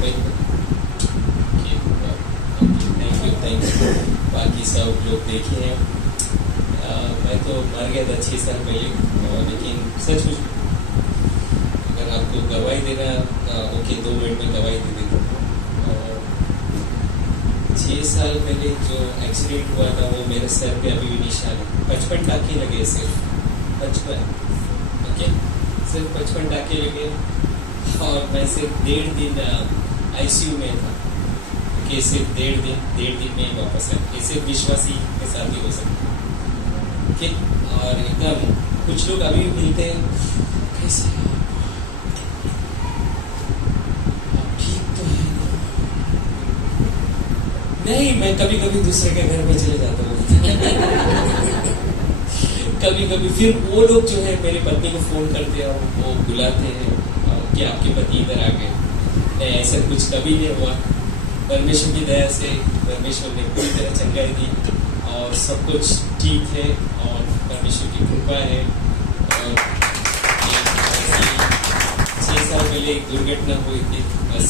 Thank you. बाकी सब लोग देखे हैं। मैं तो मर गया था 6 साल पहले, लेकिन सच कुछ अगर आपको गवाही देना ओके 2 मिनट में गवाही दे देता हूँ। 6 साल पहले जो एक्सीडेंट हुआ था वो मेरे सर पे अभी भी निशान है। 55 टाँके लगे, सिर्फ 55, ओके, सिर्फ 55 टाँके लगे। और मैं सिर्फ 1.5 दिन आईसीयू में था। कि सिर्फ 1.5 दिन में वापस आए। ये सिर्फ विश्वासी के साथ ही हो सकता है। ठीक, और एकदम कुछ लोग अभी भी मिलते हैं, कैसे आप ठीक तो है ना? नहीं, मैं कभी कभी दूसरे के घर में चले जाता हूँ। कभी कभी फिर वो लोग जो है मेरी पत्नी को फोन करते हैं, वो बुलाते हैं कि आपके पति इधर आ गए। नहीं, ऐसा कुछ कभी नहीं हुआ। परमेश्वर की दया से परमेश्वर ने पूरी तरह चंगाई दी और सब कुछ ठीक है और परमेश्वर की कृपा है। और 6 साल पहले एक दुर्घटना हुई थी बस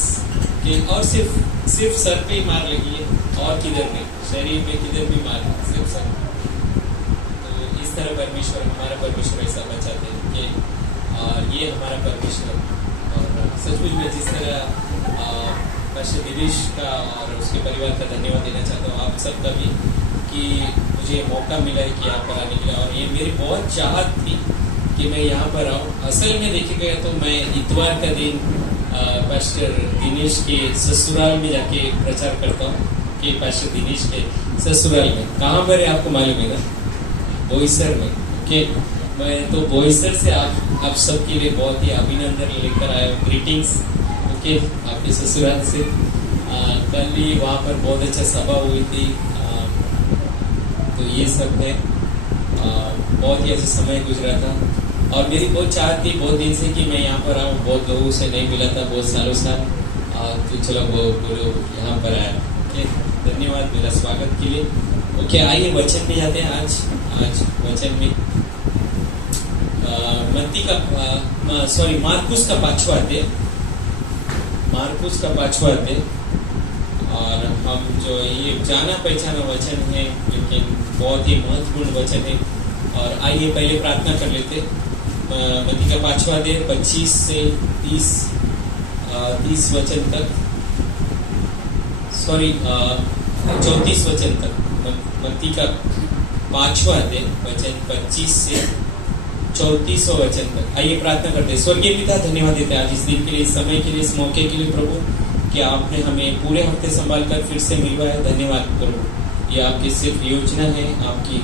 कि, और सिर्फ सर पे ही मार लगी है और किधर नहीं, शरीर में किधर भी मार, सिर्फ सर। तो इस तरह परमेश्वर, हमारा परमेश्वर ऐसा बचाते हैं कि, और ये हमारा परमेश्वर। और सचमुच में जिस तरह पास्टर दिनेश का और उसके परिवार का धन्यवाद देना चाहता हूँ आप सबका भी, कि मुझे मौका मिला है कि आप पर आने के लिए। और ये मेरी बहुत चाहत थी कि मैं यहाँ पर आऊँ। असल में देखे गए तो मैं इतवार का दिन पास्टर दिनेश के ससुराल में जाके प्रचार करता हूँ कि पास्टर दिनेश के ससुराल में कहाँ पर है आपको मालूम है ना? बोईसर में। ओके, मैं तो बोईसर से आप सबके लिए बहुत ही अभिनंदन लेकर आया हूँ, ग्रीटिंग्स ओके आपके ससुराल से। कल भी वहाँ पर बहुत अच्छा सभा हुई थी। तो ये सब है, बहुत ही अच्छा समय गुजरा था। और मेरी बहुत चाहत थी बहुत दिन से कि मैं यहाँ पर आऊँ, बहुत लोगों से नहीं मिला था बहुत सालों साल। तो चलो वो लोग यहाँ पर आया। ओके, धन्यवाद मेरा स्वागत के लिए। ओके, आइए वचन में जाते हैं। आज वचन में मार्कुस का 5वां अध्याय, मार्कुस का 5वां अध्याय। और हम जो ये जाना पहचाना वचन है, लेकिन बहुत ही महत्वपूर्ण वचन है। और आइए पहले प्रार्थना कर लेते। मत्ती का 5वां अध्याय 25 से 30 वचन तक, 34 वचन तक। मत्ती का 5वां अध्याय वचन 25 से 34 वचन तक। आइए प्रार्थना करते हैं। स्वर्गीय पिता, धन्यवाद देते हैं आज इस दिन के लिए, इस समय के लिए, इस मौके के लिए प्रभु, कि आपने हमें पूरे हफ्ते संभाल कर फिर से मिलवाया। धन्यवाद प्रभु। ये आपकी सिर्फ योजना है, आपकी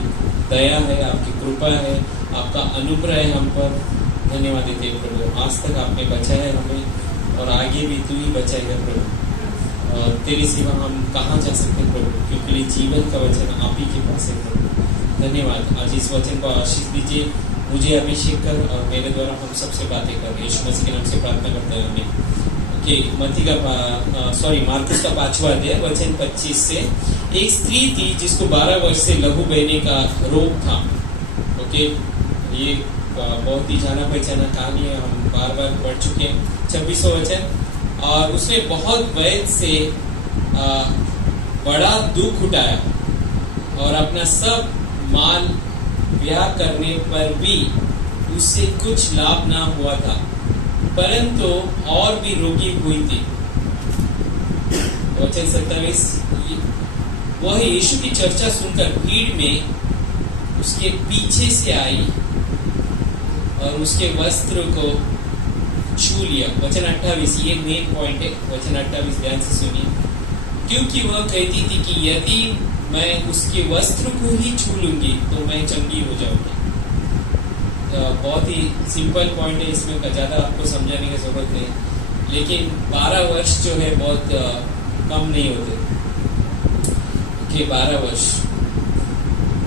दया है, आपकी कृपा है, आपका अनुग्रह है हम पर। धन्यवाद देते हैं प्रभु। आज तक आपने बचाया हमें और आगे भी तू ही बचाएगा प्रभु। और तेरे सिवा हम कहाँ जा सकते हैं प्रभु, क्योंकि जीवन का वचन आप ही के पास है प्रभु। धन्यवाद। आज इस वचन को आशीष दीजिए, मुझे अभिषेक कर और मेरे द्वारा हम सबसे बातें कर। यीशु मसीह के नाम से प्रार्थना करते हैं हमें। ओके, मार्कुस का 5वां अध्याय वचन 25 से। एक स्त्री थी जिसको 12 वर्ष से लहू बहने का रोग था। ओके, ये बहुत ही जाना पहचाना कहानी है, हम बार बार पढ़ चुके हैं। 26वां वचन। और उसने बहुत वैद्य से बड़ा दुख उठाया और अपना सब माल ब्याह करने पर भी उससे कुछ लाभ ना हुआ था, परंतु और भी रोगी हुई थी। वचन 27। वह यीशु की चर्चा सुनकर भीड़ में उसके पीछे से आई और उसके वस्त्र को छू लिया। वचन 28, ये मेन पॉइंट है। वचन 28 ध्यान से सुनिए। क्योंकि वह कहती थी कि यदि मैं उसके वस्त्र को ही छू लूंगी तो मैं चंगी हो जाऊंगी। बहुत ही सिंपल पॉइंट है, इसमें ज़्यादा आपको समझाने की जरूरत नहीं। लेकिन 12 वर्ष जो है बहुत कम नहीं होते। कि 12 वर्ष,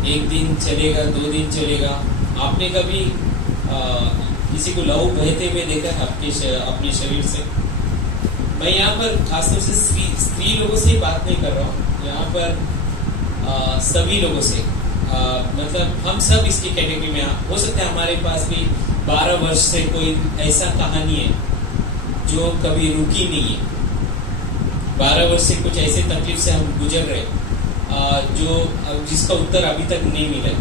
एक दिन चलेगा, 2 दिन चलेगा। आपने कभी किसी को लहू बहते हुए देखा अपने शरीर से? मैं यहाँ पर खासतौर से स्त्री लोगों से बात नहीं कर रहा हूँ, यहाँ पर सभी लोगों से। मतलब हम सब इसकी कैटेगरी में हो सकता है। हमारे पास भी 12 वर्ष से कोई ऐसा कहानी है जो कभी रुकी नहीं है। 12 वर्ष से कुछ ऐसे तकलीफ से हम गुजर रहे जिसका उत्तर अभी तक नहीं मिला है।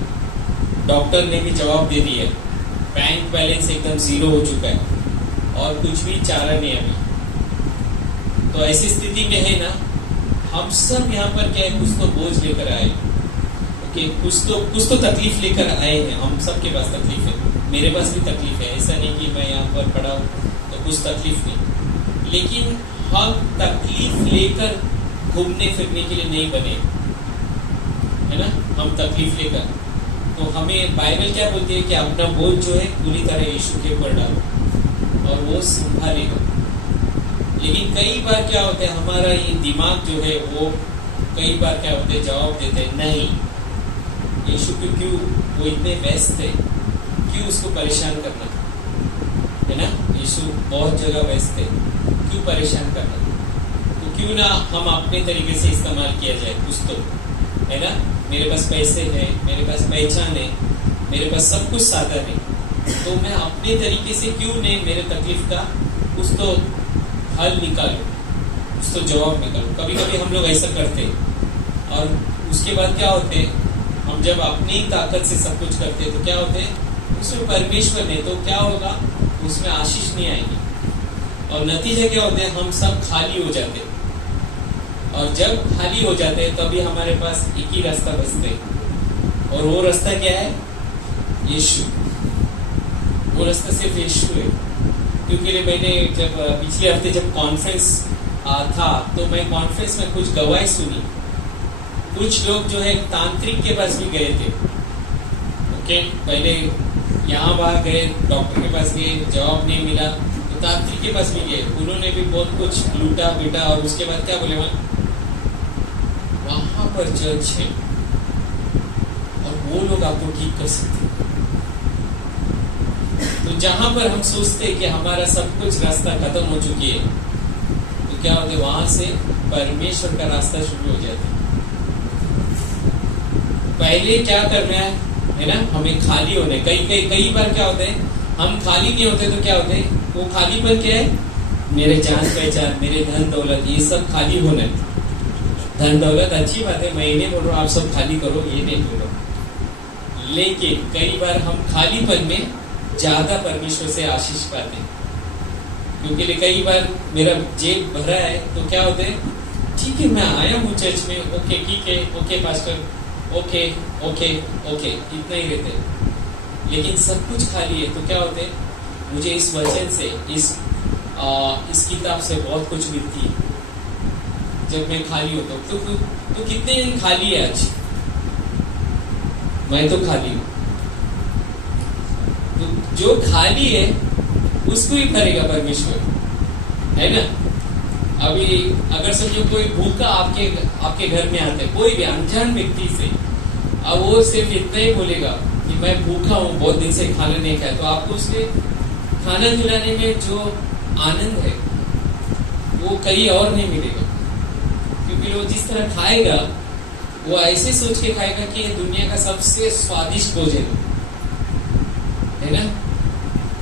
डॉक्टर ने भी जवाब दे दिया, बैंक बैलेंस एकदम 0 हो चुका है और कुछ भी चारा नहीं अभी। तो ऐसी स्थिति में है ना, हम सब यहाँ पर क्या है, कुछ तो बोझ लेकर आए, ओके, कुछ तो तकलीफ लेकर आए हैं। हम सब के पास तकलीफ है, मेरे पास भी तकलीफ है। ऐसा नहीं कि मैं यहाँ पर पड़ा हूँ तो कुछ तकलीफ नहीं, लेकिन हम तकलीफ लेकर घूमने फिरने के लिए नहीं बने, है ना। हम तकलीफ लेकर, तो हमें बाइबल क्या बोलती है कि अपना बोझ जो है पूरी तरह यीशु के ऊपर डालो और वो संभालेगा। लेकिन कई बार क्या होता है, हमारा ये दिमाग जो है वो कई बार क्या होते हैं, जवाब देते हैं नहीं, यीशु क्यों वो इतने व्यस्त है, क्यों उसको परेशान करना, है ना। यीशु बहुत जगह व्यस्त है, क्यों परेशान करना। तो क्यों ना हम अपने तरीके से इस्तेमाल किया जाए कुछ तो, है ना। मेरे पास पैसे हैं, मेरे पास पहचान है, मेरे पास सब कुछ साधन है, तो मैं अपने तरीके से क्यों नहीं मेरे तकलीफ का कुछ तो हल निकालूं, कुछ तो जवाब निकालूं। कभी कभी हम लोग ऐसा करते हैं और उसके बाद क्या होते हैं, हम जब अपनी ताकत से सब कुछ करते हैं तो क्या होते हैं, उसमें परमेश्वर ने, तो क्या होगा, उसमें आशीष नहीं आएगी और नतीजा क्या होते हैं, हम सब खाली हो जाते हैं। और जब खाली हो जाते हैं तभी हमारे पास एक ही रास्ता बचते हैं, और वो रास्ता क्या है, यीशु। वो रास्ता सिर्फ यीशु है। क्योंकि मैंने जब पिछले हफ्ते जब कॉन्फ्रेंस था तो मैं कॉन्फ्रेंस में कुछ गवाही सुनी। कुछ लोग जो है तांत्रिक के पास भी गए थे, ओके, पहले यहाँ वहाँ गए, डॉक्टर के पास गए, जवाब नहीं मिला तो तांत्रिक के पास भी गए, उन्होंने भी बहुत कुछ लूटा पीटा और उसके बाद क्या बोले, वहां पर चर्च है और वो लोग आपको ठीक कर सकते हैं। तो जहां पर हम सोचते हैं कि हमारा सब कुछ रास्ता खत्म हो चुकी है, तो क्या होता है, वहां से परमेश्वर का रास्ता शुरू हो जाता है। पहले क्या करना है ना, हमें खाली होने। कई बार क्या होता है, हम खाली नहीं होते तो क्या होते है, वो खाली पर क्या है, मेरे जान पहचान, मेरे धन दौलत, ये सब खाली होना है। धन दौलत अच्छी बात है, मैं नहीं बोल रहा हूँ आप सब खाली करो, ये नहीं बोल रहा, लेकिन कई बार हम खालीपन में ज्यादा परमेश्वर से आशीष पाते हैं। क्योंकि कई बार मेरा जेब भरा है तो क्या होते है, ठीक है मैं आया हूँ चर्च में, ओके ठीक है, okay pastor, okay okay okay, इतना ही रहते हैं। लेकिन सब कुछ खाली है तो क्या होते है, मुझे इस वचन से, इस किताब से बहुत कुछ मिलती है जब मैं खाली होता हूँ। तो कितने खाली है आज, मैं तो खाली हूँ। तो जो खाली है उसको ही करेगा परमेश्वर, है ना। अभी अगर समझो कोई भूखा आपके घर में आता है, कोई भी अनजान व्यक्ति से, अब वो सिर्फ इतना ही बोलेगा कि मैं भूखा हूँ, बहुत दिन से खाना नहीं खाया, तो आपको उसके खाना खिलाने में जो आनंद है वो कहीं और नहीं मिलेगा। क्योंकि वो जिस तरह खाएगा वो ऐसे सोच के खाएगा कि ये दुनिया का सबसे स्वादिष्ट भोजन है ना।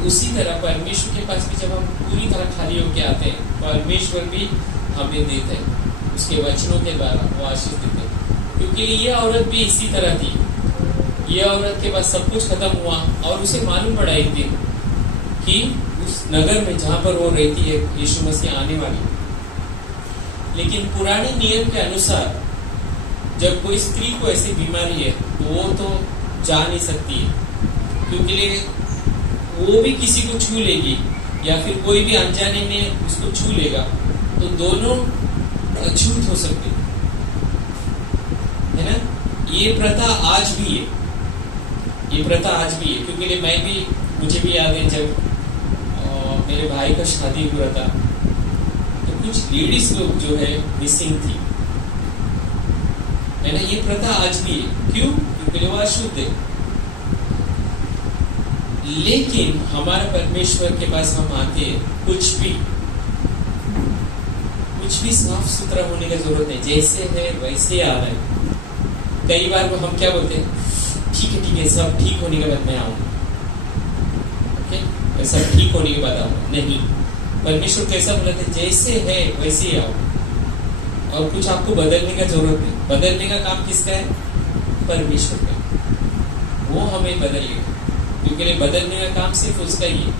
उसी तरह परमेश्वर के पास भी जब हम पूरी तरह खाली होके आते हैं, परमेश्वर भी हमें देते हैं, उसके वचनों के द्वारा वो आशीष देते हैं। क्योंकि ये औरत भी इसी तरह थी, ये औरत के पास सब कुछ खत्म हुआ और उसे मालूम पड़ा एक दिन कि उस नगर में जहां पर वो रहती है यीशु मसीह आने वाली। लेकिन पुराने नियम के अनुसार जब कोई स्त्री को ऐसी बीमारी है तो वो तो जा नहीं सकती है, क्योंकि वो भी किसी को छू लेगी या फिर कोई भी अनजाने में उसको छू लेगा, तो दोनों अछूत हो सकते है ना। ये प्रथा आज भी है, ये प्रथा आज भी है। क्योंकि मुझे भी याद है जब मेरे भाई का शादी हुआ था तो कुछ लेडीज लोग जो है मिसिंग थी, है ना। ये प्रथा आज भी है, क्यों? क्योंकि वो अशुद्ध है। लेकिन हमारा परमेश्वर के पास हम आते हैं, कुछ भी साफ सुथरा होने की जरूरत नहीं, जैसे है वैसे आ रहा है। कई बार वो हम क्या बोलते हैं, ठीक है सब ठीक होने के बाद मैं आऊंगा, ओके सब ठीक होने के बाद आऊंगा। नहीं, परमेश्वर कैसा बोला था, जैसे है वैसे आओ, और कुछ आपको बदलने का जरूरत नहीं। बदलने का काम किसका है? परमेश्वर का। वो हमें बदलेगा, क्योंकि बदलने का काम सिर्फ उसका ही है,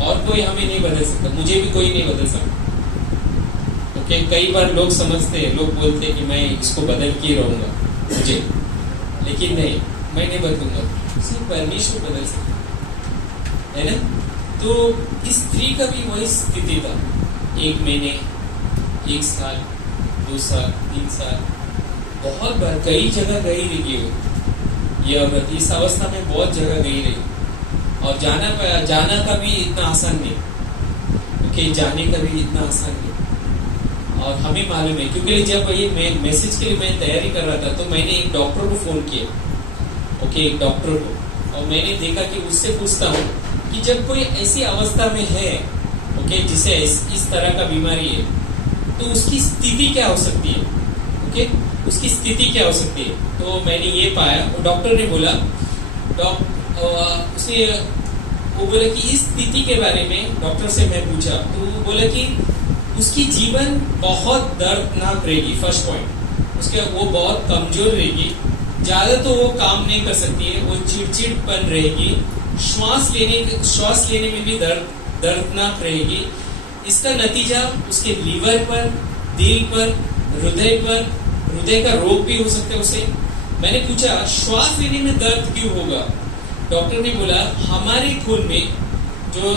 और कोई हमें नहीं बदल सकता। मुझे भी कोई नहीं बदल सकता। ओके, कई बार लोग समझते हैं, लोग बोलते हैं कि मैं इसको बदल के रहूंगा मुझे, लेकिन नहीं, मैं नहीं बदलूंगा, सिर्फ परमेश्वर बदल सकता है ना। तो इस स्त्री का भी वही स्थिति था। 1 महीने, 1 साल, 2 साल, 3 साल, बहुत बार कई जगह गई रही है ये औरत। इस अवस्था में बहुत जगह गई रही, और जाना का भी इतना आसान नहीं। ओके, जाने का भी इतना आसान नहीं। और हमें मालूम है, क्योंकि जब ये मैसेज के लिए मैं तैयारी कर रहा था, तो मैंने एक डॉक्टर को फोन किया। ओके, एक डॉक्टर को, और मैंने देखा कि उससे पूछता हूँ कि जब कोई ऐसी अवस्था में है, ओके, जिसे इस तरह का बीमारी है, तो उसकी स्थिति क्या हो सकती है? ओके, उसकी स्थिति क्या हो सकती है? तो मैंने ये पाया, और डॉक्टर ने बोला, उसे वो बोला कि इस स्थिति के बारे में डॉक्टर से मैं पूछा, तो वो बोला कि उसकी जीवन बहुत दर्दनाक रहेगी। फर्स्ट पॉइंट, उसके वो बहुत कमजोर रहेगी, ज्यादा तो वो काम नहीं कर सकती है, वो चिड़चिड़पन रहेगी, श्वास लेने में भी दर्दनाक रहेगी। इसका नतीजा उसके लीवर पर, दिल पर, हृदय का रोग भी हो सकता है उसे। मैंने पूछा, श्वास लेने में दर्द क्यों होगा? डॉक्टर ने बोला, हमारे खून में जो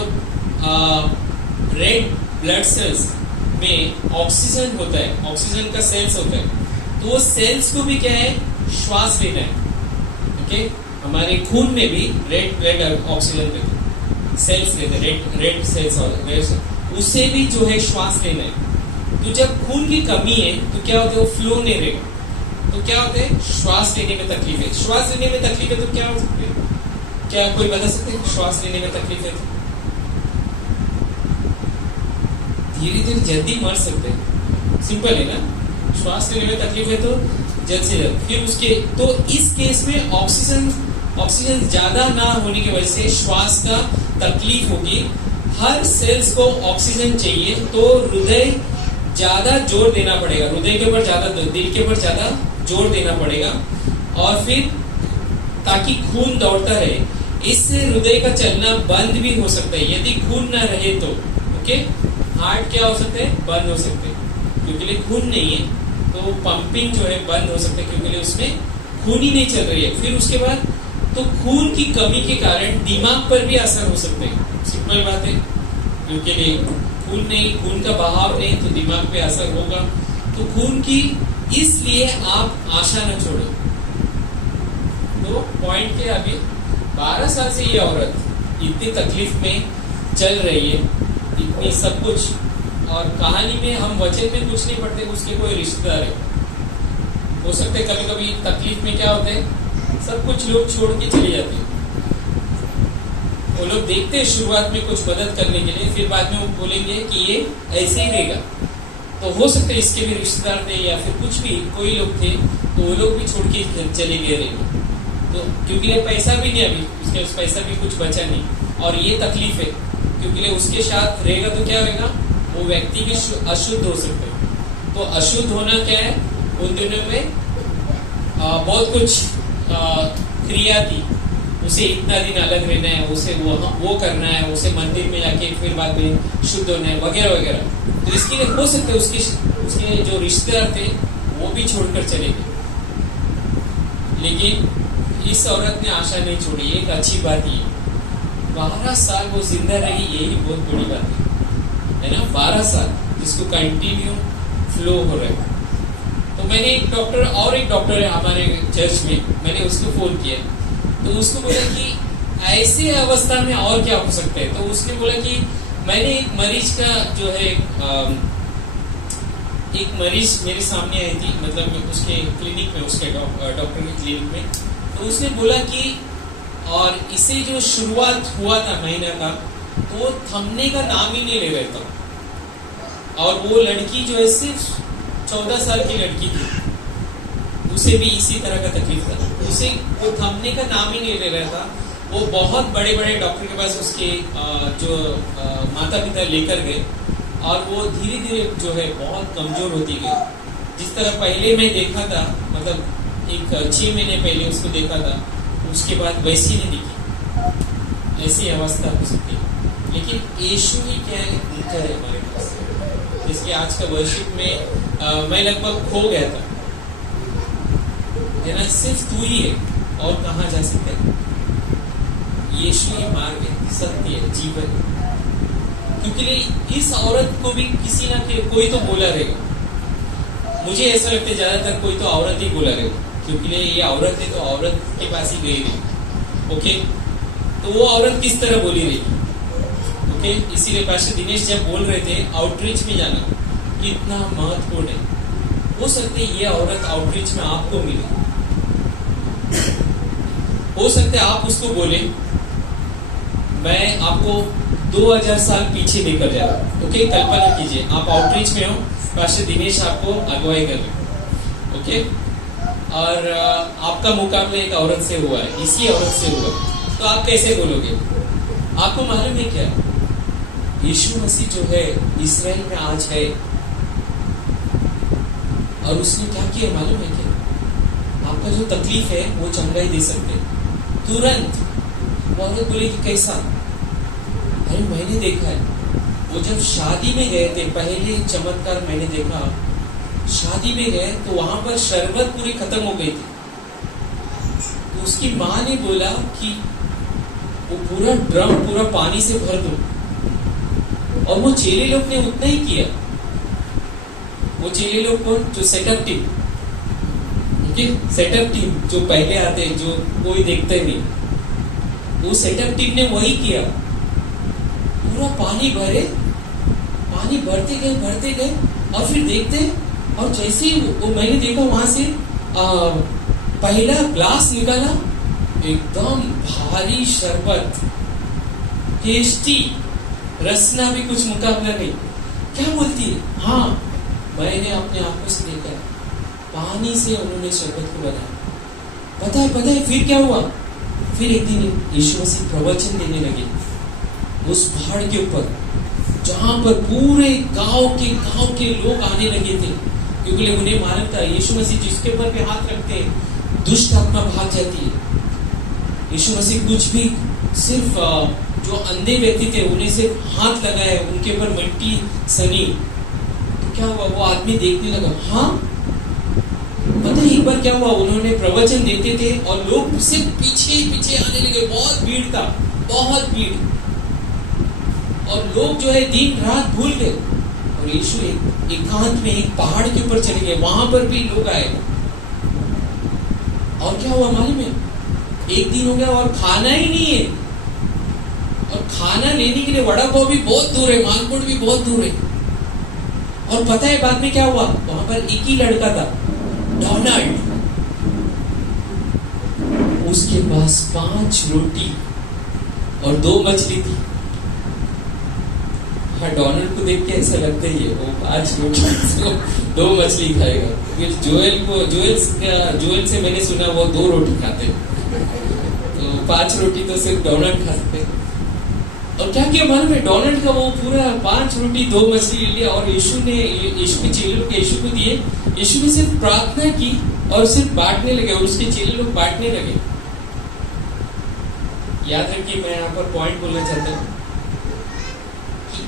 रेड ब्लड सेल्स में ऑक्सीजन होता है, ऑक्सीजन का सेल्स होता है, तो वो सेल्स को भी क्या है? श्वास लेना है। ओके, हमारे खून में भी रेड ब्लड ऑक्सीजन लेते, सेल्स लेते, रेड सेल्स, उसे भी जो है श्वास लेना है। तो जब खून की कमी है तो क्या होता है? वो फ्लो नहीं रहेगा, तो क्या होता है? श्वास लेने में तकलीफ है। श्वास लेने में तकलीफ है तो क्या हो सकता है? क्या कोई बता सकते हैं? श्वास लेने में तकलीफ है तो धीरे धीरे जल्दी मर सकते हैं। सिंपल है ना? श्वास लेने में तकलीफ है तो जल्द से जल्द। फिर उसके तो इस केस में ऑक्सीजन ज्यादा ना होने की वजह से श्वास का तकलीफ होगी। हर सेल्स को ऑक्सीजन चाहिए, तो हृदय ज्यादा जोर देना पड़ेगा, हृदय के ऊपर ज्यादा, दिल के ऊपर ज्यादा जोर देना पड़ेगा, और फिर ताकि खून दौड़ता रहे। इससे हृदय का चलना बंद भी हो सकता है यदि खून ना रहे तो। ओके, हार्ट क्या हो सकते हैं? बंद हो सकते हैं, क्योंकि खून नहीं है, तो पंपिंग जो है बंद हो सकता है, क्योंकि उसमें खून ही नहीं चल रही है। फिर उसके बाद तो खून की कमी के कारण दिमाग पर भी असर हो सकते हैं। सिंपल बात है, क्योंकि खून का बहाव नहीं, तो दिमाग पे असर होगा। तो खून की, इसलिए आप आशा न छोड़ो। तो पॉइंट के अभी 12 साल से ये औरत इतनी तकलीफ में चल रही है, इतनी सब कुछ, और कहानी में हम वचन में कुछ नहीं पढ़ते, उसके कोई रिश्तेदार है, हो सकते कभी कभी तकलीफ में क्या होता है, सब कुछ लोग छोड़ के चले जाते हैं। वो लोग देखते हैं शुरुआत में कुछ मदद करने के लिए, फिर बाद में वो बोलेंगे कि ये ऐसे ही रहेगा। तो हो सकता है इसके भी रिश्तेदार थे या फिर कुछ भी कोई लोग थे, तो वो लोग भी छोड़ के चले गए रहेंगे। तो क्योंकि ये पैसा भी नहीं, अभी उसके पास पैसा भी कुछ बचा नहीं, और ये तकलीफ है, क्योंकि उसके साथ रहेगा तो क्या होगा? वो व्यक्ति भी अशुद्ध हो सकते हैं। तो अशुद्ध होना क्या है? उन दिनों में बहुत कुछ क्रिया थी, उसे इतना दिन अलग रहना है, उसे वो करना है, उसे मंदिर में जाके फिर बाद में शुद्ध होना है, वगैरह वगैरह। तो इसके लिए हो सकता है उसके जो रिश्तेदार थे वो भी छोड़कर चले गए, लेकिन इस औरत ने आशा नहीं छोड़ी। एक अच्छी बात ये, 12 साल वो जिंदा रही, यही बहुत बड़ी बात है ना? 12 साल जिसको कंटिन्यू फ्लो हो रहा है। तो मैंने एक डॉक्टर है हमारे चर्च में, मैंने उसको फोन किया, तो उसको बोला कि ऐसे अवस्था में और क्या हो सकता है। तो उसने बोला कि मैंने एक मरीज का जो है, एक मरीज मेरे सामने आई थी, मतलब उसके क्लिनिक में, उसके डॉक्टर के क्लिनिक में। तो उसने बोला कि और इसे जो शुरुआत हुआ था महीना का, तो वो थमने का नाम ही नहीं ले रहा था। और वो लड़की जो है सिर्फ 14 साल की लड़की थी, उसे भी इसी तरह का तकलीफ था, उसे वो थमने का नाम ही नहीं ले रहा था। वो बहुत बड़े बड़े डॉक्टर के पास उसके जो माता पिता लेकर गए, और वो धीरे धीरे जो है बहुत कमजोर होती गई। जिस तरह पहले मैं देखा था, मतलब एक 6 महीने पहले उसको देखा था, उसके बाद वैसी नहीं दिखी, ऐसी अवस्था हो सकती है। लेकिन यीशु ही क्या है, उनका है हमारे पास। इसलिए आज का वर्शिप में मैं लगभग खो गया था, है ना, सिर्फ तू ही है और कहाँ जा सकते हैं। यीशु ही मार्ग है, सत्य है, जीवन। क्योंकि इस औरत को भी किसी ना कोई तो बोला रहेगा। मुझे ऐसा लगता है ज्यादातर कोई तो औरत ही बोला रहेगा, क्योंकि ये औरत है तो औरत के पास ही गई रही। ओके, तो वो औरत किस तरह बोली रही? ओके, इसीलिए पास्टर दिनेश जब बोल रहे थे आउटरीच में जाना कितना महत्वपूर्ण है, हो सकता है ये औरत आउटरीच में आपको मिले, हो सकता है आप उसको बोले मैं आपको 2000 साल पीछे लेकर जा रहा हूं। ओके, कल्पना कीजिए आप आउटरीच में हो, पास्टर दिनेश आपको अगुवाई कर रहे, ओके, और आपका मुकाबला एक औरत से हुआ है, इसी औरत से हुआ, तो आप कैसे बोलोगे? आपको मालूम है क्या, यीशु मसीह जो है इस्राएल में आज है, और उसने क्या किया मालूम है क्या? आपका जो तकलीफ है वो चंगाई दे सकते तुरंत। वो औरत बोले कि कैसा? अरे मैंने देखा है, वो जब शादी में गए थे, पहले चमत्कार मैंने देखा, शादी में गए तो वहां पर शरबत पूरी खत्म हो गई थी, तो उसकी माँ ने बोला कि वो पूरा ड्रम पूरा पानी से भर दो, और वो चेले लोग ने उतना ही किया। वो चेले लोग को जो सेटअप टीम, सेटअप टीम जो पहले आते हैं, जो कोई देखते नहीं, वो सेटअप टीम ने वही किया, पूरा पानी भरे, पानी भरते गए और फिर देखते, और जैसे ही वो मैंने देखा वहां से पहला ग्लास निकाला, एकदम भारी शरबत, टेस्टी, रसना भी कुछ मुकाबला नहीं। क्या बोलती है? हाँ, मैंने अपने आंखों से देखा, पानी से उन्होंने शरबत को बनाया। पता है फिर क्या हुआ? फिर एक दिन यीशु मसीह प्रवचन देने लगे उस पहाड़ के ऊपर, जहां पर पूरे गांव के लोग आने लगे थे, क्योंकि उन्हें मालूम था यीशु मसीह जिसके ऊपर भी हाथ रखते हैं दुष्ट आत्मा भाग जाती है। यीशु मसीह कुछ भी, सिर्फ जो अंधे व्यक्ति थे उन्हें सिर्फ हाथ लगाए, उनके ऊपर मिट्टी सनी, तो क्या हुआ? वो आदमी देखने लगा। हाँ, पता है एक बार क्या हुआ? उन्होंने प्रवचन देते थे और लोग सिर्फ पीछे आने लगे, बहुत भीड़ था, बहुत भीड़, और लोग जो है दिन रात भूल गए, और यीशु एकांत में एक पहाड़ के ऊपर चले गए, वहां पर भी लोग आए। और क्या हुआ मालूम है? एक दिन हो गया और खाना ही नहीं है, और खाना लेने के लिए वड़ा पाव भी बहुत दूर है, मालपुड़ भी बहुत दूर है। और पता है बाद में क्या हुआ? वहां पर एक ही लड़का था, डोनाल्ड, उसके पास 5 रोटी और 2 मछली थी। हाँ, डोनाल्ड को देख के ऐसा लगता ही है वो 5 रोटी 2 मछली खाएगा। जोएल से मैंने सुना वो 2 रोटी खाते, तो 5 रोटी तो सिर्फ डोनाल्ड खाते। और क्या किया मालूम है? डोनाल्ड का वो पूरा 5 रोटी 2 मछली ले लिया, और यीशु के चेले लोग यीशु को दिए। यीशु ने सिर्फ प्रार्थना की और सिर्फ बांटने लगे, और उसके चेले लोग बांटने लगे। याद रखिए, मैं यहाँ पर पॉइंट बोलना चाहता हूँ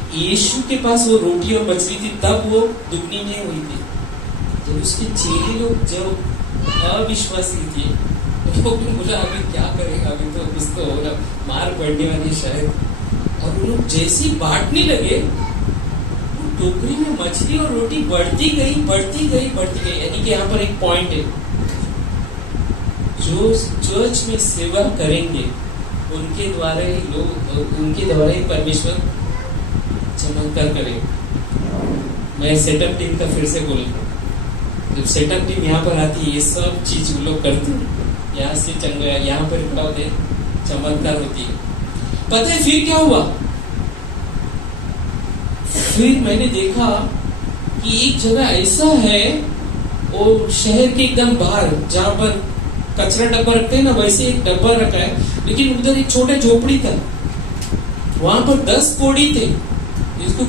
कि यीशु के पास वो रोटी और मछली थी, तब वो दुगनी नहीं हुई थी। जब उसके चेले लोग जो अविश्वासी थे, तो बोला अभी क्या करेगा, अभी तो कुछ तो होगा, मार पड़ने वाली शायद। और वो लोग जैसे ही बांटने लगे, टोकरी में मछली और रोटी बढ़ती गई। यानी कि यहाँ पर एक पॉइंट है, जो चर्च में सेवा करेंगे उनके द्वारा ही परमेश्वर चमत्कार करेंगे। मैं सेटअप टीम का फिर से बोलूंगा, जब सेटअप टीम यहाँ पर आती है, ये सब चीज वो लोग करते हैं, यहाँ से चंगा, यहाँ पर क्या होते हैं, चमत्कार होती है। पता है फिर क्या हुआ? फिर मैंने देखा कि एक जगह ऐसा है, वो शहर के एकदम बाहर, जहां पर कचरा डब्बा रखते हैं ना, वैसे एक डब्बा रखा है, लेकिन उधर एक छोटा झोपड़ी था, वहां पर 10 कोढ़ी थे, जिसको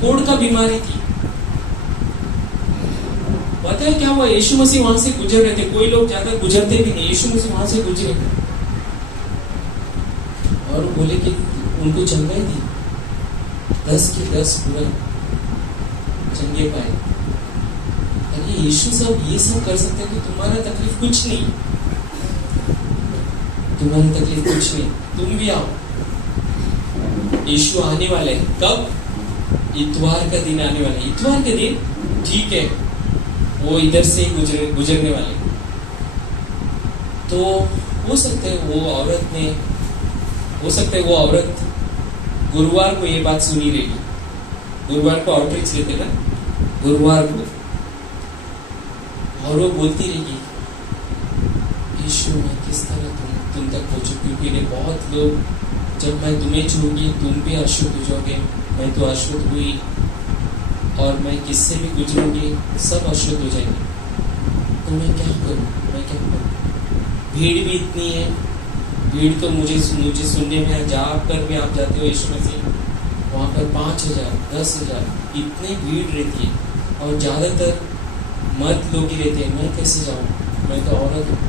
कोढ़ का बीमारी थी। पता है क्या हुआ, यीशु मसीह वहां से गुजर रहे थे, कोई लोग ज्यादा गुजरते भी नहीं, यीशु मसीह वहां से गुजरे और बोले कि उनको चंगाई दी, 10 के 10 पूरा चंगे पाए। अरे यीशु सब ये सब कर सकते हैं तो तुम्हारा तकलीफ कुछ नहीं, तुम्हारी तकलीफ कुछ नहीं, तुम भी आओ। यीशु आने वाला है, कब? इतवार का दिन आने वाला है। इतवार के दिन ठीक है, वो इधर से ही गुजरने वाले, तो हो सकता है वो औरत गुरुवार को ये बात सुनी रहेगी, गुरुवार को आउटरीच लेते ना, गुरुवार को, और वो बोलती रहेगी यीशु मैं किस तरह तुम तक पहुंचू, क्योंकि बहुत लोग, जब मैं तुम्हें छूंगी तुम भी अशुद्ध हो जाओगे, मैं तो अशुद्ध हुई, और मैं किससे भी गुजरूंगी सब अशुद्ध हो जाएंगे, तो मैं क्या करूं? भीड़ भी इतनी है, भीड़ तो मुझे सुनने में, जहाँ पर भी आप जाते हो यीशु मसीह, वहाँ पर 5000 10,000 इतनी भीड़ रहती है, और ज़्यादातर मर्द लोग ही रहते हैं। मैं कैसे जाऊँ, मैं तो औरत हूँ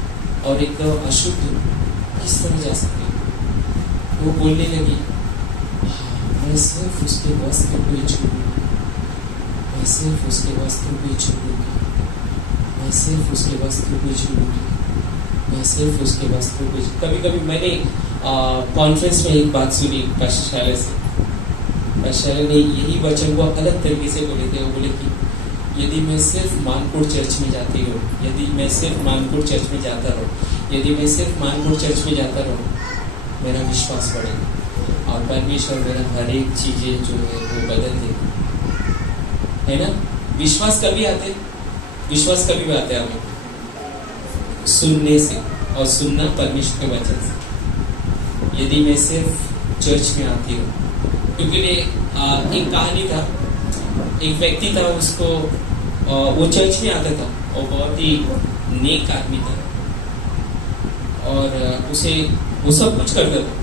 और एक तो अशुद्ध हूँ, किस तरह जा सकते? वो बोलने लगी मैं सिर्फ उसके वस्त्र को ही छूऊंगी, मैं सिर्फ उसके वस्त्र को ही छूऊंगी, मैं सिर्फ उसके वस्त्र को ही छूऊंगी, मैं सिर्फ उसके वस्त्र को। कभी कभी मैंने कॉन्फ्रेंस में एक बात सुनी पास्टर शैले ने यही वचन को अलग तरीके से बोले थे। वो बोले कि यदि मैं सिर्फ मानपुर चर्च में जाती हूँ, यदि मैं सिर्फ मानपुर चर्च में जाता रहूँ, यदि मैं सिर्फ मानपुर चर्च में जाता रहूँ, मेरा विश्वास बढ़ेगा और परमेश्वर मेरा हर एक चीजें जो है वो बदल देगा, है ना। विश्वास कभी आते, विश्वास कभी भी आते हमें सुनने से, और सुनना परमेश्वर के वचन से। यदि मैं सिर्फ चर्च में आती हूँ, क्योंकि एक कहानी था, एक व्यक्ति था, उसको वो चर्च में आता था और बहुत ही नेक आदमी था, और उसे वो सब कुछ करता था,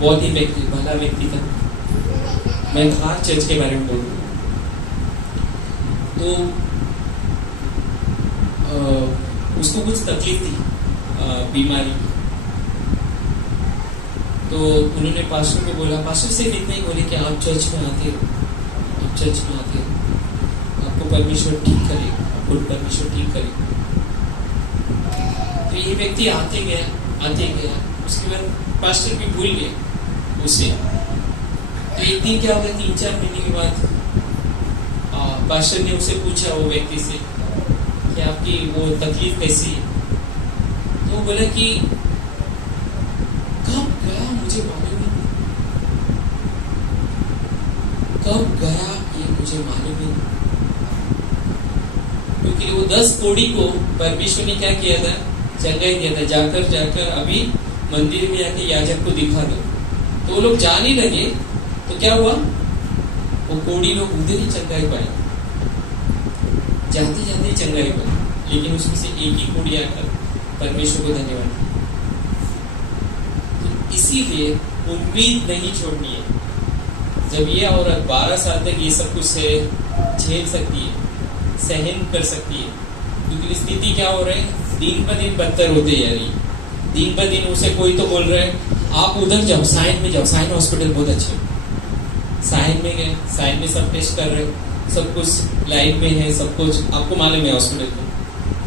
बहुत ही भला व्यक्ति था। मैं खास चर्च के बारे में बोल रहा हूँ। तो उसको कुछ तकलीफ थी, बीमारी। तो उन्होंने पास्टर को बोला, पास्टर से इतना ही बोले कि आप चर्च में आते हो, आप चर्च में आते हो, आपको परमेश्वर ठीक करेगा, आपको परमेश्वर ठीक करेगा। तो ये व्यक्ति आते गया, उसके बाद पास्टर भी भूल गए उसे। तो एक दिन क्या हो गया, 3-4 महीने के बाद पास्टर ने उसे पूछा, वो व्यक्ति से, कि आपकी वो तकलीफ कैसी है? तो वो बोला कि कब गया मुझे मालूम नहीं, कब गया ये मुझे मालूम नहीं, क्योंकि वो 10 कोड़ी को परमेश्वर ने क्या किया था, चंगाई दिया था, जाकर अभी मंदिर में आके याजक को दिखा दो। तो वो लोग जाने लगे, तो क्या हुआ, वो कोड़ी लोग उधर ही चंगाई पाए, जाते जाते चंगाई पाए, लेकिन उसमें से एक ही कोड़ी आकर परमेश्वर को धन्यवाद। तो इसीलिए उम्मीद नहीं छोड़नी है। जब ये औरत 12 साल तक ये सब कुछ से झेल सकती है, सहन कर सकती है, क्योंकि स्थिति क्या हो रहा है, दिन पर दिन बदतर होते जा रही है। दिन पर दिन उसे कोई तो बोल रहा है आप उधर जाओ, साइन में जाओ, साइन हॉस्पिटल बहुत अच्छे, साइन में गए, साइन में सब टेस्ट कर रहे, सब कुछ लाइन में है, सब कुछ आपको मालूम है हॉस्पिटल में,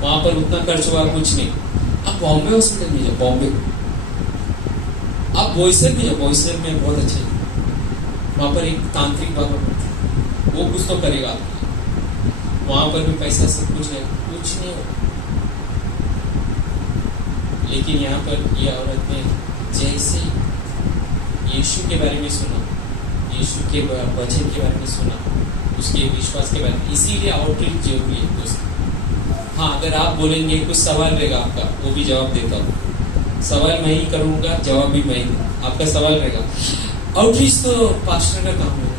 वहां पर उतना खर्च हुआ कुछ नहीं। आप बॉम्बे हॉस्पिटल में जाओ, बॉम्बे, आप बोईसर में जाओ, बोईसर में बहुत अच्छे, वहां पर एक तांत्रिक बाबा पड़ते, वो कुछ तो करेगा आपके लिए, वहां पर भी पैसा सब कुछ है, कुछ नहीं हो। लेकिन यहाँ पर ये औरत ने जैसे यीशु के बारे में सुना, यीशु के वचन के बारे में सुना, उसके विश्वास के बारे में, इसीलिए आउटरीच जरूरी है दोस्तों। हाँ, अगर आप बोलेंगे कुछ सवाल रहेगा आपका, वो भी जवाब देता हूँ, सवाल मैं ही करूंगा, जवाब भी मैं ही, आपका सवाल रहेगा। आउटरीच तो पास्टर का काम है,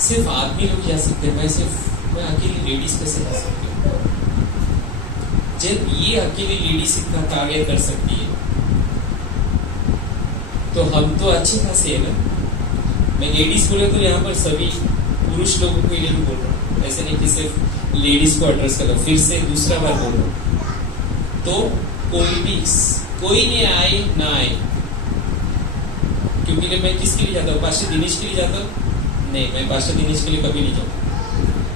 सिर्फ आदमी लोग जा सकते हैं, मैं अकेली लेडीज कैसे जा सकती हूँ? जब ये अकेली लेडीज इतना कार्य कर सकती है, तो हम तो अच्छे खासे है ना। मैं लेडीज बोले तो यहाँ पर सभी पुरुष लोगों के लिए भी बोल रहा हूँ, ऐसे नहीं कि सिर्फ लेडीज को एड्रेस कर रहा हूँ, फिर से दूसरा बार बोल रहा हूँ। तो कोई नहीं आए ना आए, क्योंकि मैं किसके लिए जाता हूँ? पास्टर दिनेश के लिए जाता हूँ? नहीं, मैं पास्टर दिनेश के लिए कभी नहीं जाता।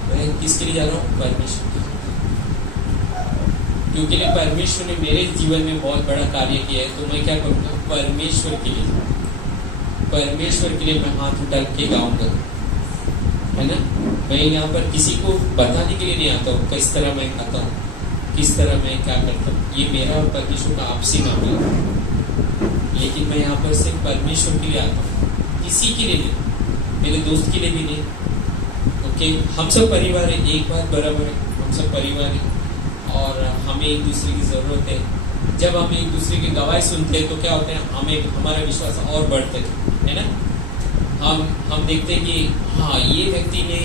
मैं किसके लिए जा रहा हूँ? परमेश्वर के लिए। क्योंकि परमेश्वर ने मेरे जीवन में बहुत बड़ा कार्य किया है, तो मैं क्या करूँगा? परमेश्वर के लिए, परमेश्वर के लिए मैं हाथ उठा के गाऊंगा, है ना। मैं यहाँ पर किसी को बताने के लिए नहीं आता हूँ किस तरह मैं खाता हूँ, किस तरह मैं क्या करता हूँ। ये मेरा और परमेश्वर का आपसी मामला है, लेकिन मैं यहाँ पर सिर्फ परमेश्वर के लिए आता हूँ, किसी के लिए नहीं, मेरे दोस्त के लिए भी नहीं। ओके, हम सब परिवार है, एक बात बराबर है, हम सब परिवार है और हमें एक दूसरे की जरूरत है। जब हम एक दूसरे की गवाही सुनते हैं तो क्या होता है, हमें हमारा विश्वास और बढ़ता है ना। हम देखते हैं कि हाँ, ये व्यक्ति ने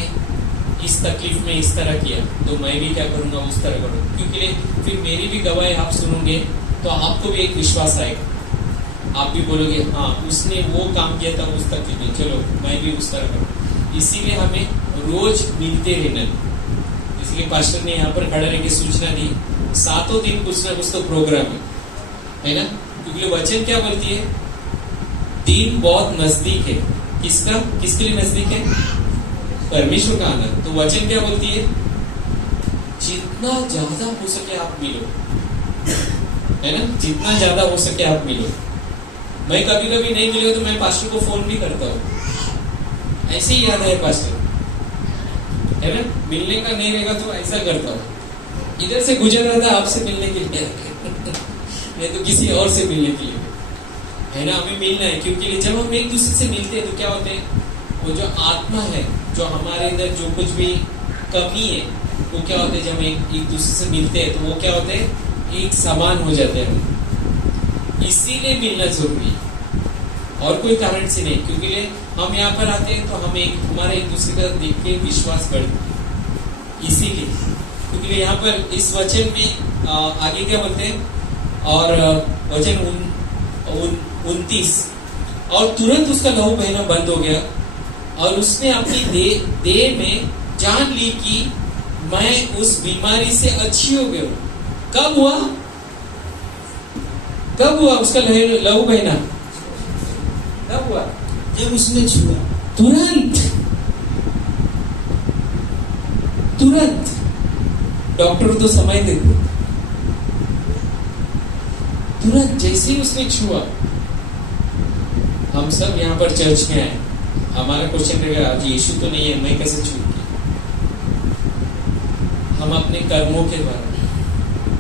इस तकलीफ में इस तरह किया, तो मैं भी क्या करूँगा? उस तरह करूँगा। क्योंकि फिर मेरी भी गवाही आप सुनोगे तो आपको भी एक विश्वास आएगा, आप भी बोलोगे हाँ, उसने वो काम किया था उस तकलीफ में, चलो मैं भी उस तरह करूँ। इसीलिए हमें रोज मिलते रहना। इसलिए पास्टर ने यहाँ पर खड़ा रह के सूचना दी, 7 दिन कुछ ना कुछ तो प्रोग्राम है ना। क्योंकि वचन क्या बोलती है? दिन बहुत नजदीक है। किसका? किसके लिए नजदीक है? परमेश्वर का आना। तो वचन क्या बोलती है? जितना ज्यादा हो सके आप मिलो, है ना, जितना ज्यादा हो सके आप मिलो। मैं कभी कभी नहीं मिले तो मैं पास्टर को फोन भी करता हूँ, ऐसे ही याद है पास्टर, है ना। मिलने का नहीं रहेगा तो ऐसा करता हूँ, इधर से गुजर रहा था आपसे मिलने के लिए नहीं तो किसी और से मिलने के लिए, है ना। हमें मिलना है, क्योंकि जब हम एक दूसरे से मिलते हैं तो क्या होते हैं, वो जो आत्मा है, जो हमारे अंदर जो कुछ भी कमी है, वो क्या होते हैं, जब एक दूसरे से मिलते हैं तो वो क्या होते हैं, एक समान हो जाते हैं। इसीलिए मिलना जरूरी है और कोई कारण से नहीं। क्योंकि हम यहाँ पर आते हैं तो हम हमारा एक दूसरे का देख के विश्वास बढ़ता है, इसीलिए। क्योंकि यहाँ पर इस वचन में आगे क्या बोलते हैं, और वचन 29, और तुरंत उसका लहू बहना बंद हो गया और उसने अपनी देह में जान ली कि मैं उस बीमारी से अच्छी हो गया। कब हुआ? कब हुआ उसका लहू बहना? कब हुआ? जब उसने छुआ। तुरंत तुरंत। डॉक्टर तो समय देते, तुरंत जैसे ही उसने छुआ। हम सब यहाँ पर चर्च में आए, हमारा क्वेश्चन रहेगा आज यीशु तो नहीं है, मैं कैसे छू? हम अपने कर्मों के द्वारा,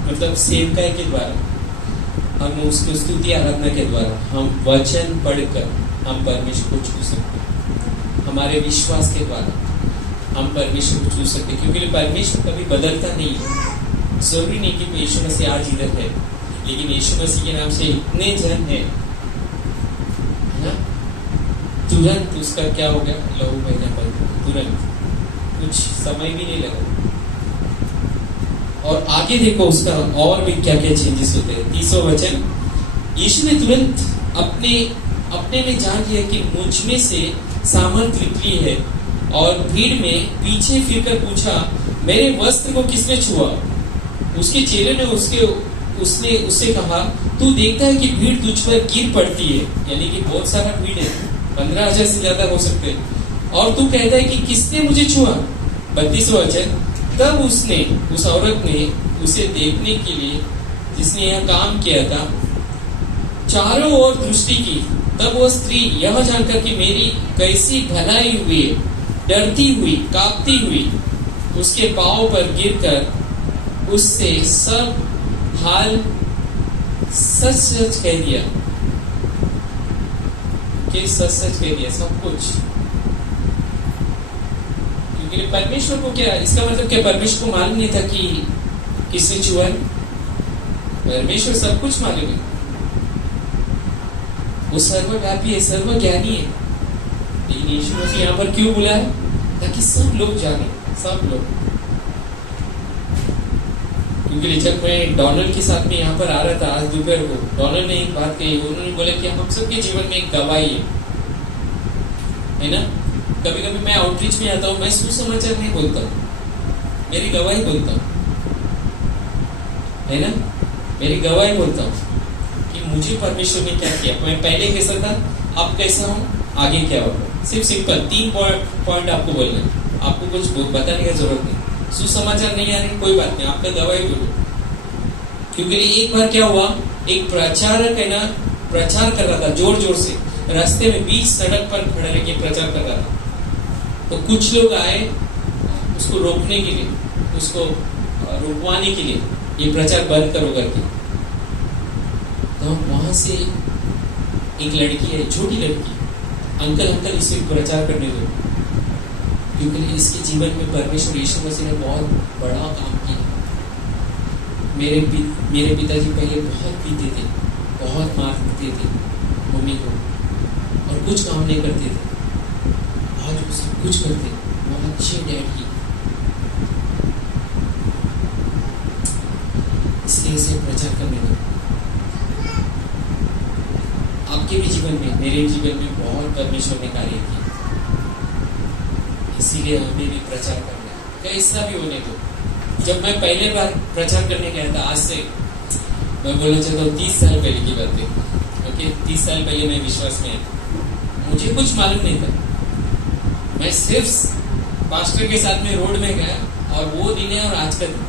मतलब सेवकाई के द्वारा, हम उसकी स्तुति आराधना के द्वारा, हम वचन पढ़कर हम परमेश्वर को छू सकते हैं। हमारे विश्वास के द्वारा हम परमेश्वर को छू सकते हैं, क्योंकि परमेश्वर कभी बदलता नहीं है। जरूरी नहीं कि यीशु मसीह आज इधर है, लेकिन यीशु मसीह के नाम से इतने जन है ना, तुरंत उसका क्या हो गया? लहू बहना बंद, तुरंत, कुछ समय भी नहीं लगा। और आगे देखो उसका और भी क्या क्या चेंजेस होते हैं। 30वां वचन, यीशु ने तुरंत अपने में जान लिया कि मुझ में से सामर्थ निकली है, और भीड़ में पीछे फिरकर पूछा, मेरे वस्त्र को किसने छुआ? उसके चेले ने उसने उससे कहा, तू देखता है कि भीड़ तुझ पर गिर पड़ती है, यानी कि बहुत सारा भीड़ है, 15,000 से ज्यादा हो सकते हैं, और तू कहता है कि किसने मुझे छुआ? 32वां वचन, तब उस औरत ने उसे देखने के लिए, जिसने यह काम किया था, चारों ओर दृष्टि की। तब वह स्त्री यह जानकर कि मेरी कैसी भलाई हुई है, डरती हुई, कांपती हुई, उसके पांव पर गिरकर उससे सब हाल सच सच कह दिया, कि सच सच कह दिया सब कुछ। क्योंकि परमेश्वर को क्या, इसका मतलब क्या, परमेश्वर को मालूम नहीं था कि किसने छुआ है? परमेश्वर सब कुछ मालूम है, वो सर्वव्यापी है, सर्वज्ञानी है। लेकिन यीशु मसीह यहाँ पर क्यों बुलाया? ताकि सब लोग जाने, सब लोग। क्योंकि जब मैं डोनाल्ड के साथ में यहाँ पर आ रहा था आज दोपहर को, डोनाल्ड ने एक बात कही, उन्होंने बोला कि हम सबके जीवन में एक गवाही है ना। कभी कभी मैं आउटरीच में आता हूँ, मैं सुसमाचार नहीं बोलता हूँ, मेरी गवाही बोलता हूँ, है ना, मेरी गवाही बोलता हूँ कि मुझे परमेश्वर ने क्या किया, मैं पहले कैसा था, अब कैसा हूँ, आगे क्या होगा। सिर्फ सिंपल 3 पॉइंट आपको बोलना है, आपको कुछ बताने की जरूरत नहीं। सुसमाचार नहीं आ रही, कोई बात नहीं, आपका गवाही बोलो। क्योंकि एक बार क्या हुआ, एक प्रचारक है ना, प्रचार कर रहा था जोर जोर से, रास्ते में बीच सड़क पर खड़ा रह के प्रचार कर रहा था। तो कुछ लोग आए उसको रोकने के लिए, उसको रुकवाने के लिए, ये प्रचार बंद करो करके। तो वहां से एक लड़की है, छोटी लड़की, अंकल अंकल इसे प्रचार करने दो, क्योंकि इसके जीवन में परमेश्वर यीशु मसीह ने बहुत बड़ा काम किया। मेरे पिताजी पहले बहुत पीते थे, बहुत मारते थे मम्मी को, और कुछ काम नहीं करते थे, आज वो सब कुछ करते, बहुत अच्छे डैड की। इसलिए इसे प्रचार करने दो। आपके भी जीवन में, मेरे जीवन में बहुत परमेश्वर ने कार्य किया, इसीलिए हमें भी प्रचार करना है, कैसा भी होने दो। जब मैं पहले बार प्रचार करने गया था, आज से मैं बोलना चाहता हूँ 30 साल पहले की बात है। ओके, 30 साल पहले मैं विश्वास में आया, मुझे कुछ मालूम नहीं था, मैं सिर्फ पास्टर के साथ में रोड में गया, और वो दिन है और आज का दिन।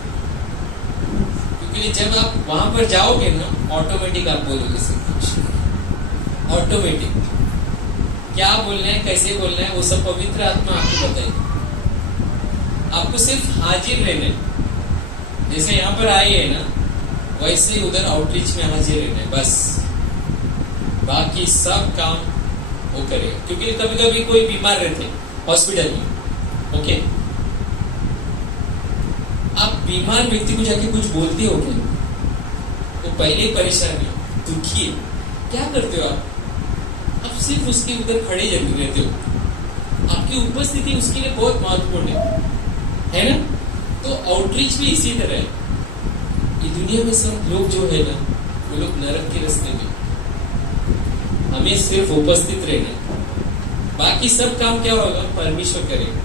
क्योंकि जब आप वहां पर जाओगे ना, ऑटोमेटिक आप बोलोगे सब कुछ, ऑटोमेटिक क्या बोलना है, कैसे बोलना है, वो सब पवित्र आत्मा आपको बताएगी। आपको सिर्फ हाजिर रहना है, जैसे यहाँ पर आए है ना, वैसे ही उधर आउटरीच में हाजिर रहना है बस, बाकी सब काम वो करेगा। क्योंकि कभी कभी कोई बीमार रहते हॉस्पिटल में, ओके, आप बीमार व्यक्ति को जाके कुछ बोलते हो क्या, वो तो पहले परेशान है, दुखी है, क्या करते हो आप सिर्फ उसके उधर खड़े रहते हो, आपकी उपस्थिति उसके लिए बहुत महत्वपूर्ण है ना। तो आउटरीच भी इसी तरह है। ये दुनिया में सब लोग जो है ना, वो लोग नरक के रास्ते में, हमें सिर्फ उपस्थित रहना, बाकी सब काम क्या होगा, परमेश्वर करेगा।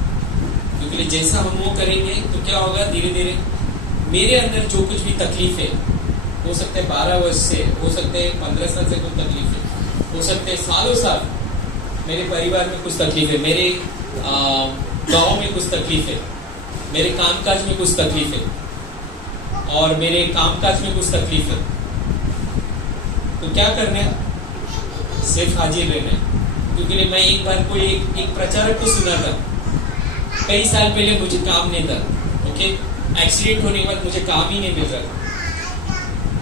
क्योंकि जैसा हम वो करेंगे तो क्या होगा, धीरे धीरे मेरे अंदर जो कुछ भी तकलीफ है, हो सकता है 12 वर्ष से, हो सकता है 15 साल से कोई तकलीफ है, हो सकता है सालों साल मेरे परिवार में कुछ तकलीफ है, मेरे गांव में कुछ तकलीफ है, मेरे कामकाज में कुछ तकलीफ है, और मेरे कामकाज में कुछ तकलीफ है। तो क्या करना है, सिर्फ हाजिर रहना है। क्योंकि मैं एक बार कोई एक प्रचारक को सुना था, कई साल पहले मुझे काम नहीं था, ओके, एक्सीडेंट होने के बाद मुझे काम ही नहीं मिल रहा था।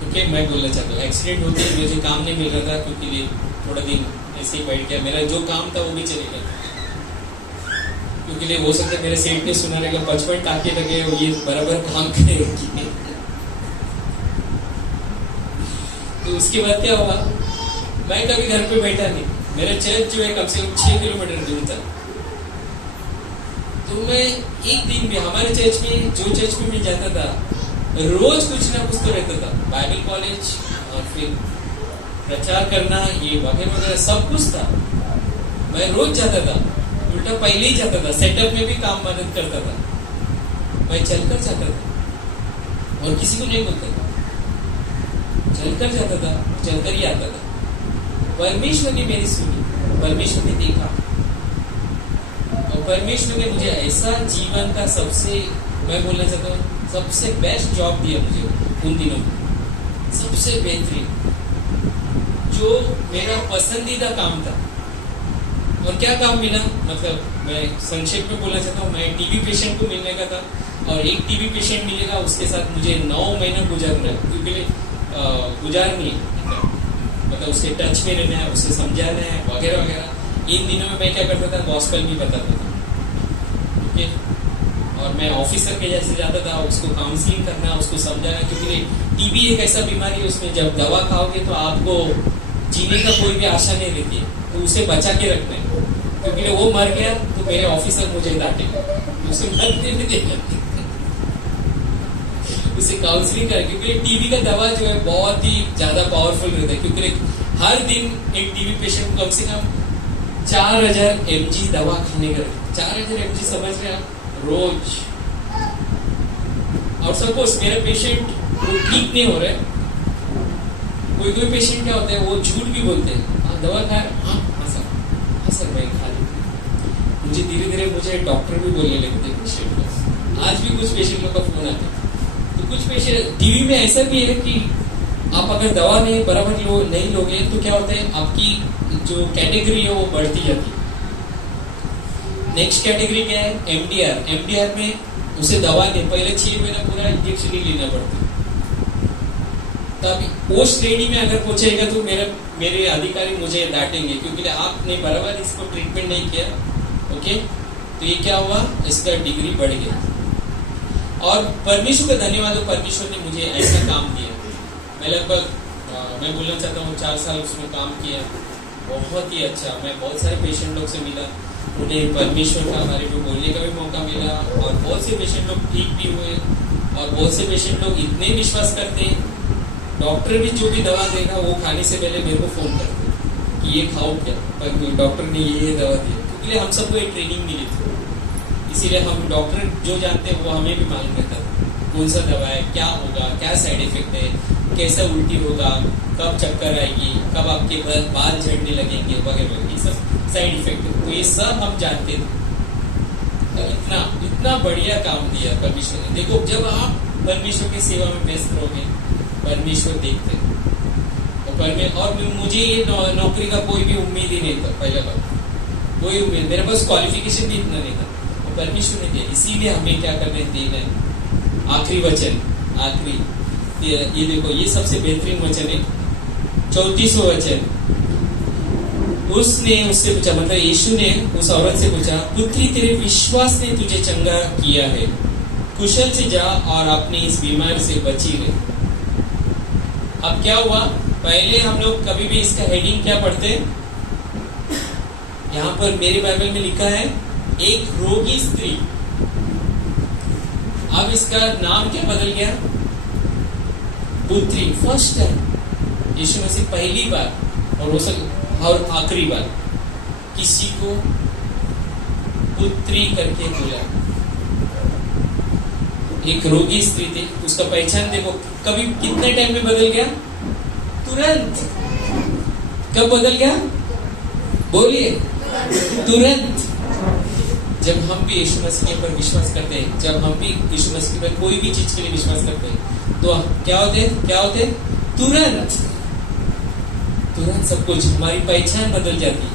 ओके, मैं बोलना चाहता हूँ, एक्सीडेंट होते ही मुझे काम नहीं मिल रहा था, क्योंकि थोड़ा दिन ऐसे ही बैठ गया, मेरा जो काम था वो भी चले गया। क्योंकि हो सकता है मेरे सेठ ने सुना रहेगा, 55 टाके लगे, ये बराबर काम करेगी। तो उसके बाद क्या हुआ, मैं कभी घर पे बैठा नहीं, मेरा चर्च जो है कम से कम 6 किलोमीटर दूर था। तो मैं एक दिन भी हमारे चर्च में, जो चर्च में मैं जाता था, रोज कुछ ना कुछ तो रहता था, बाइबल कॉलेज और फिर प्रचार करना, ये वगैरह वगैरह सब कुछ था। मैं रोज जाता था, उल्टा पहले ही जाता था, सेटअप में भी काम मदद करता था, मैं चलकर जाता था और किसी को नहीं बोलता था, चलकर जाता था, चलकर ही आता था। परमेश्वर ने मेरी सुनी, परमेश्वर ने देखा, और परमेश्वर ने मुझे ऐसा जीवन का सबसे, मैं बोलना चाहता हूँ, सबसे बेस्ट जॉब दिया मुझे उन दिनों में, सबसे बेहतरीन, जो मेरा पसंदीदा काम था। और क्या काम मिला, मतलब मैं संक्षेप में बोलना चाहता हूँ, मैं टीबी पेशेंट को मिलने का था, और एक टीबी पेशेंट मिलेगा, उसके साथ मुझे 9 महीना गुजारना है, क्योंकि गुजारनी है, मतलब उसके टच में रहना है, उसे समझाना है, वगैरह वगैरह। इन दिनों में मैं क्या करता था, गॉस्पेल भी बताता था, ओके, और मैं ऑफिसर के जैसे जाता था, उसको काउंसलिंग करना, उसको समझाना, क्योंकि टीबी एक ऐसा बीमारी है, उसमें जब दवा खाओगे तो आपको जीने का कोई भी आशा नहीं रहती है, तो उसे बचा के रखना है। क्योंकि वो मर गया तो मेरे ऑफिसर मुझे डांटेगा, उसे मरने नहीं देना, उसे काउंसलिंग कर, क्योंकि टीबी का दवा जो है बहुत ही ज्यादा पावरफुल रहता है। क्योंकि हर दिन एक टीबी पेशेंट को कम से कम 4000 mg दवा खाने का, 4000 mg समझ रहे आप, रोज। और सपोज मेरा पेशेंट वो ठीक नहीं हो रहा है, कोई कोई पेशेंट क्या होता है वो झूठ भी बोलते हैं, हाँ दवा खाए, हाँ सर मैं खा ली। मुझे धीरे धीरे मुझे डॉक्टर भी बोलने लगते हैं पेशेंट को। आज भी कुछ पेशेंट लोग का फोन आता है, तो कुछ पेशेंट टीवी में ऐसा भी है कि आप अगर दवा नहीं बराबर नहीं लोगे तो क्या होता है, आपकी जो कैटेगरी है वो बढ़ती जाती है। नेक्स्ट कैटेगरी क्या है, एमडीआर में उसे दवा नहीं, पहले 6 महीना पूरा इंजेक्शन ही लेना पड़ता है। तब वो श्रेणी में अगर पहुंचेगा तो मेरे अधिकारी मुझे डांटेंगे क्योंकि आपने बराबर इसको ट्रीटमेंट नहीं किया। ओके, तो ये क्या हुआ, इसका डिग्री बढ़ गया। और परमेश्वर का धन्यवाद हो, परमेश्वर ने मुझे ऐसा काम दिया। मैं लगभग मैं बोलना चाहता हूँ 4 साल उसमें काम किया, बहुत ही अच्छा। मैं बहुत सारे पेशेंट लोग से मिला, उन्हें परमेश्वर का बारे में बोलने का भी मौका मिला, और बहुत से पेशेंट लोग ठीक भी हुए, और बहुत से पेशेंट लोग इतने विश्वास करते हैं, डॉक्टर भी जो भी दवा देगा वो खाने से पहले मेरे को फोन करते कि ये खाओ क्या, पर डॉक्टर ने ये दवा दी, क्योंकि हम सबको एक ट्रेनिंग मिली थी। इसीलिए हम डॉक्टर जो जानते हैं वो हमें भी मालूम रहता है कौन सा दवा है, क्या होगा, क्या साइड इफेक्ट है, कैसा उल्टी होगा, कब चक्कर आएगी, कब आपके बाल झड़ने लगेंगे वगैरह, ये सब साइड इफेक्ट है। तो ये सब हम जानते थे। तो इतना बढ़िया काम दिया परमेश्वर ने। देखो, जब आप परमेश्वर की सेवा में व्यस्त रहोगे, परमेश्वर देखते हैं। और मुझे ये नौकरी का कोई भी उम्मीद ही नहीं था, पहले बात कोई उम्मीद, मेरे पास क्वालिफिकेशन भी इतना नहीं था, और परमेश्वर ने दिया। इसीलिए हमें क्या करने देना है। आखिरी वचन, ये देखो, ये सबसे बेहतरीन वचन है, 34वां वचन। उसने उससे पूछा, मतलब यीशु ने उस औरत से पूछा, पुत्री तेरे विश्वास ने तुझे चंगा किया है, कुशल से जा और अपनी इस बीमारी से बची रहे। अब क्या हुआ, पहले हम लोग कभी भी इसका हेडिंग क्या पढ़ते हैं, यहाँ पर मेरे बाइबल में लिखा है एक रोगी स्त्री। अब इसका नाम क्या बदल गया, पुत्री। फर्स्ट टाइम यीशु मसीह पहली बार और आखिरी बार किसी को पुत्री करके बोला। एक रोगी स्त्री थी, उसका पहचान देखो कभी कितने टाइम में बदल गया, तुरंत। कब बदल गया, बोलिए, तुरंत। जब हम भी यीशु मसीह पर विश्वास करते हैं, जब हम भी यीशु मसीह पर कोई भी चीज के लिए विश्वास करते हैं, तो क्या होते तुरंत सब कुछ, हमारी पहचान बदल जाती है।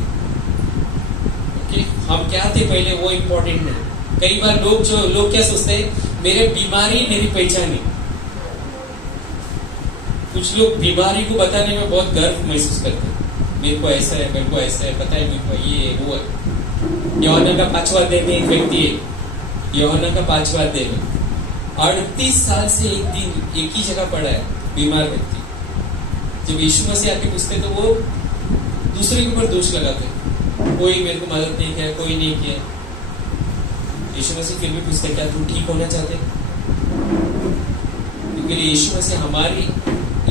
ओके, हम क्या थे पहले वो इम्पोर्टेंट नहीं। कई बार लोग क्या सोचते हैं, मेरे बीमारी मेरी पहचान है। कुछ लोग बीमारी को बताने में बहुत गर्व महसूस करते हैं, मेरे को ऐसा है, मेरे को ऐसा है, पता है मेरे को ये वो है। यूहन्ना का 5वां अध्याय में एक व्यक्ति है, यूहन्ना का 5वां अध्याय में 38 साल से एक ही जगह पड़ा है, बीमार व्यक्ति। जब यीशु मसीह आके पूछते तो वो दूसरे के ऊपर दोष लगाते, कोई मेरे को मदद नहीं किया, कोई नहीं किया। यीशु मसीह फिर भी पूछते, क्या तू ठीक होना चाहते? क्योंकि यीशु मसीह हमारी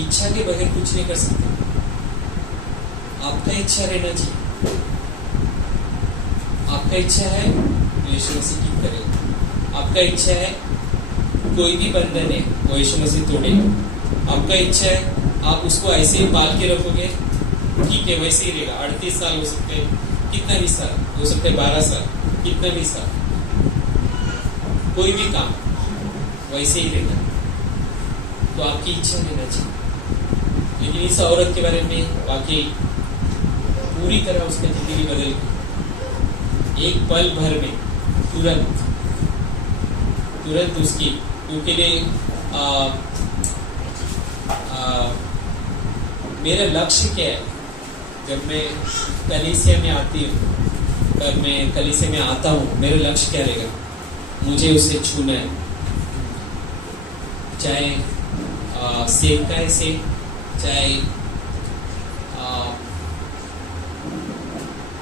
इच्छा के बगैर कुछ नहीं कर सकते। आपका इच्छा रहना चाहिए, आपका इच्छा है तो यीशु मसीह ठीक करेगा। आपका इच्छा है कोई भी बंधन है वो यीशु मसीह तोड़ेगा। आपका इच्छा है आप उसको ऐसे ही पाल के रखोगे, ठीक है, वैसे ही रहेगा। 38 साल हो सकते हैं, कितना भी साल हो सकते हैं, 12 साल, कितना भी साल, कोई भी काम वैसे ही रहेगा। तो आपकी इच्छा रहना चाहिए। लेकिन इस औरत के बारे में वाकई पूरी तरह उसकी जिंदगी बदल गई, एक पल भर में, तुरंत उसकी, क्योंकि मेरा लक्ष्य क्या है, जब मैं कलीसिया में आती हूँ, जब मैं कलीसिया में आता हूँ, मेरा लक्ष्य क्या रहेगा, मुझे उसे छूना है। चाहे सेवकाई से,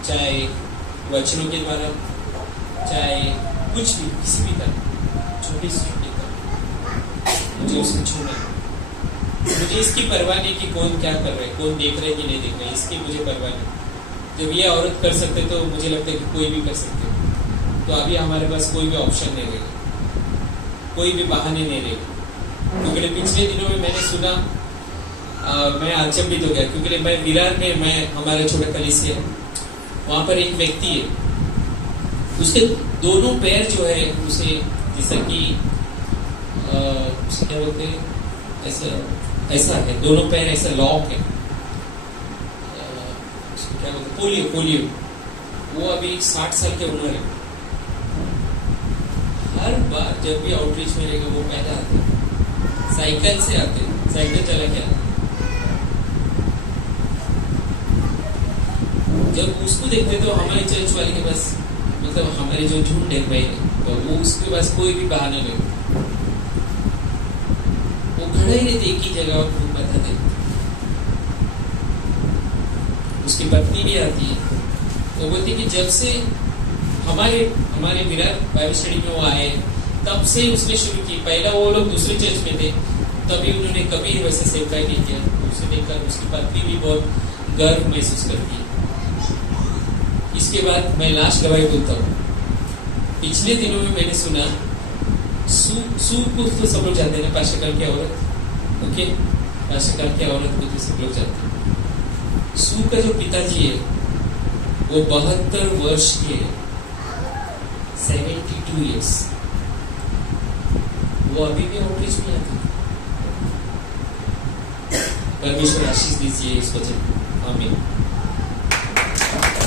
चाहे वचनों के द्वारा, चाहे कुछ भी, किसी भी तरह, छोटी से छोटी तरह, मुझे उसे छूना है। मुझे इसकी परवाह नहीं कि कौन क्या कर रहा है, कौन देख रहा है कि नहीं देख रहा है, इसकी मुझे परवाह नहीं। जब ये औरत कर सकते तो मुझे लगता है कि कोई भी कर सकते। तो अभी हमारे पास कोई भी ऑप्शन नहीं रहेगा, कोई भी बहाने नहीं रहेगा। क्योंकि पिछले दिनों में मैंने सुना, मैं अचंभित हो गया, क्योंकि मैं विरार में, मैं हमारे छोटे कलीसिया है, वहां पर एक व्यक्ति है, उसके दोनों पैर जो है उसे जैसा कि क्या बोलते हैं, ऐसा है, दोनों पैर ऐसा लॉक है, क्या बोलते, पोलियो। वो अभी 60 साल के उम्र है। हर बार जब भी आउटरीच में रहेगा वो पैदा आते, साइकिल से आते, साइकिल चला के आते। जब उसको देखते तो हमारे चर्च वाले के पास, मतलब हमारे जो झुंड है भाई, तो वो उसके पास कोई भी बहाना नहीं, वो खड़े ही रहते एक ही जगह और खूब बताते। उसकी पत्नी भी आती है, वो बोलती कि जब से हमारे विरार बाइबल स्टडी में वो आए, तब से उसने शुरू की। पहला वो लोग दूसरे चर्च में थे, तभी उन्होंने कभी वैसे सेवकाई नहीं किया। उसे देखकर उसकी पत्नी भी बहुत गर्व महसूस करती है। इसके बाद मैं लास्ट गवाही बोलता हूँ। पिछले दिनों में मैंने सुना, सू को तो सब लोग जानते हैं ना, पाशकाल की औरत, ओके, पाशकाल की औरत को तो सब लोग जानते हैं। सू का जो पिताजी है वो 72 वर्ष के, 72 years, वो अभी भी आउटरीच में आते। परमेश्वर आशीष दीजिए इस वचन, आमीन।